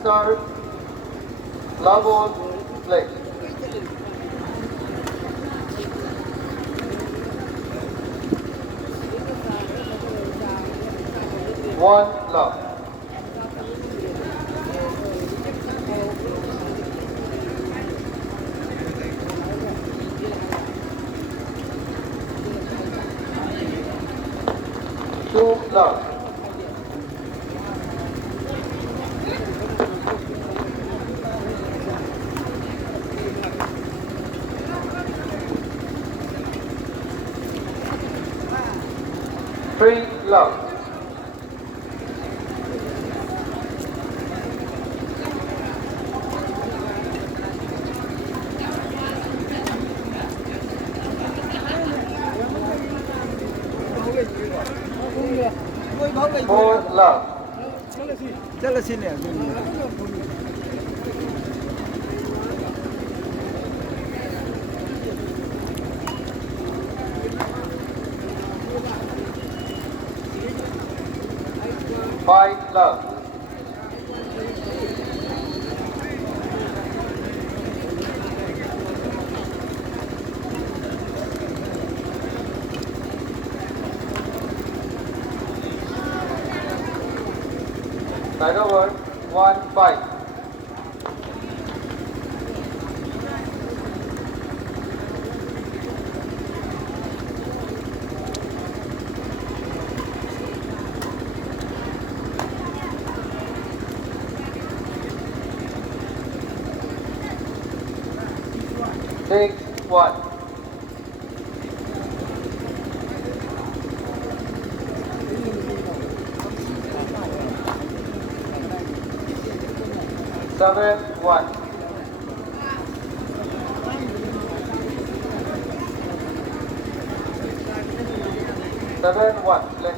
start. Love all, play. One love. Two love. Three love. Four love. Rất là xin lỗi. Five love. Side over. 1-5. Six, 1. Seven, 1. Seven, 1. Play.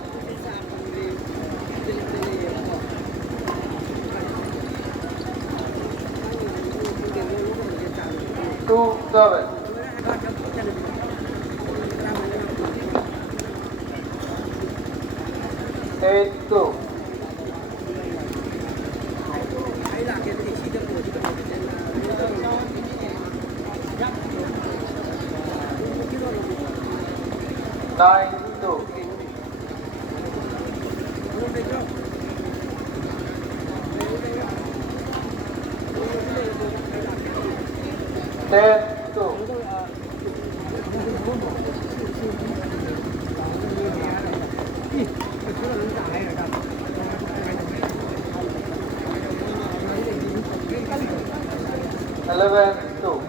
Two, 7. Eight, 2. Nine, 2. 10, 2. 11, 2.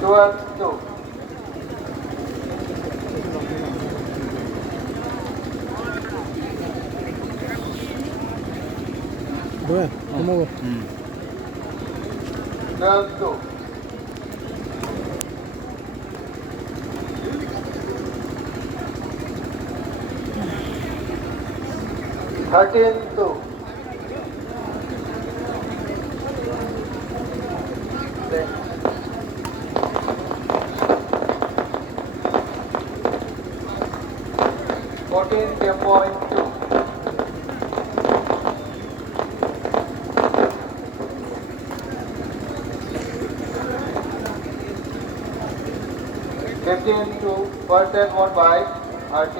12, 2. Boleh, kamu. 12, 2. 13, 2. Play. 14, game point 2. 15, 2. First and one by RT.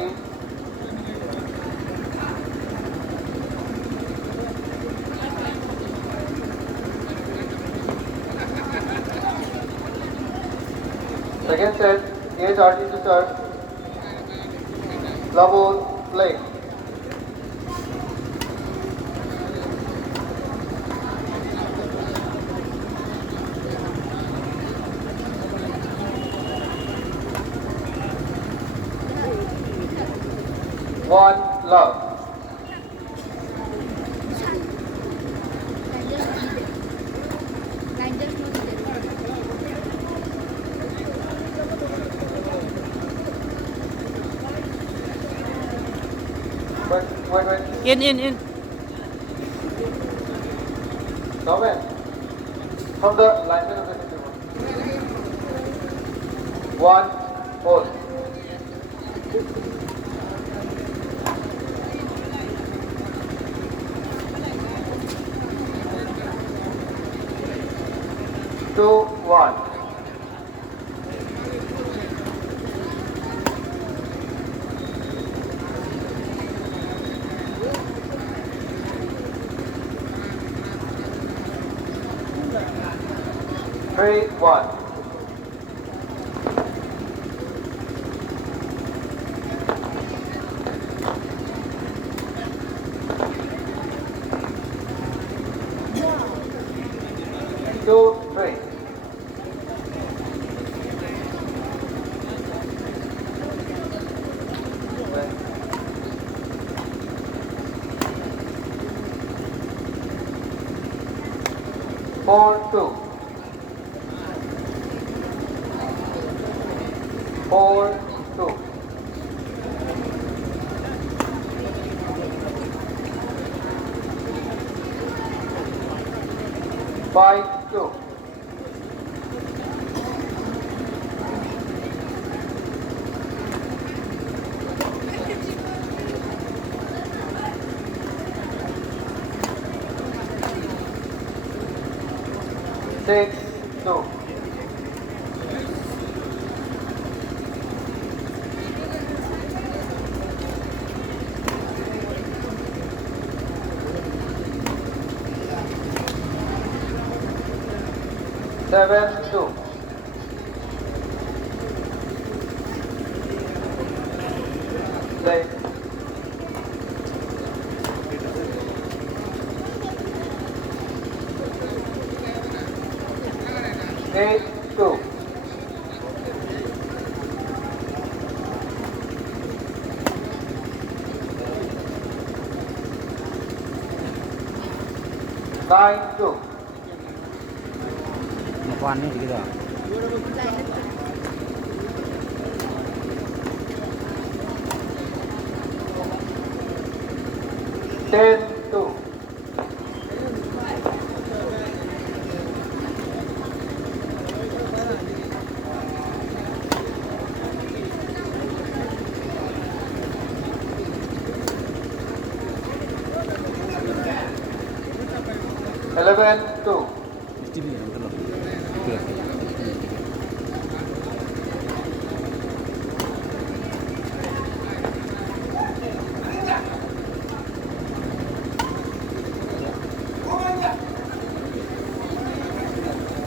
Second set, Age RT to start. Love all, play. One love. Wait. In. Norman, from the lineman of the 51. One, hold. 3-1. Two, three. Four, two. 4-2. 5-2. 6-2. 7-2. 6. 8-2. 9-2. Makuha niyo dito. 10-2. 11-2. Sini yang dalam. Itu.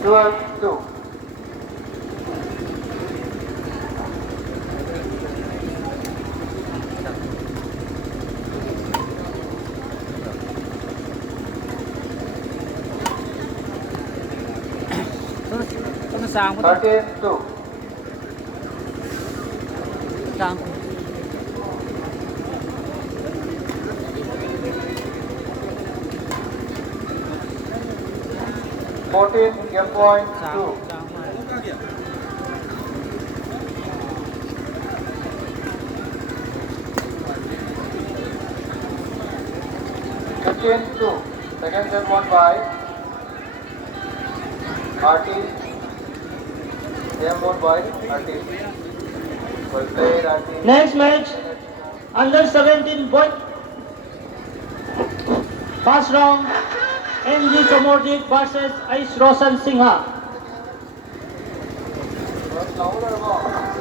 12-2. ต้องสร้างบ่ 13-2. สร้าง 14, game point สร้าง 2. สร้างมา 15-2. Second set won by Artist. Game won by Artist. Well played, Artist. Next match, under 17 boy. First round, MG Commodic versus Ice Roshan Singha. First round or what?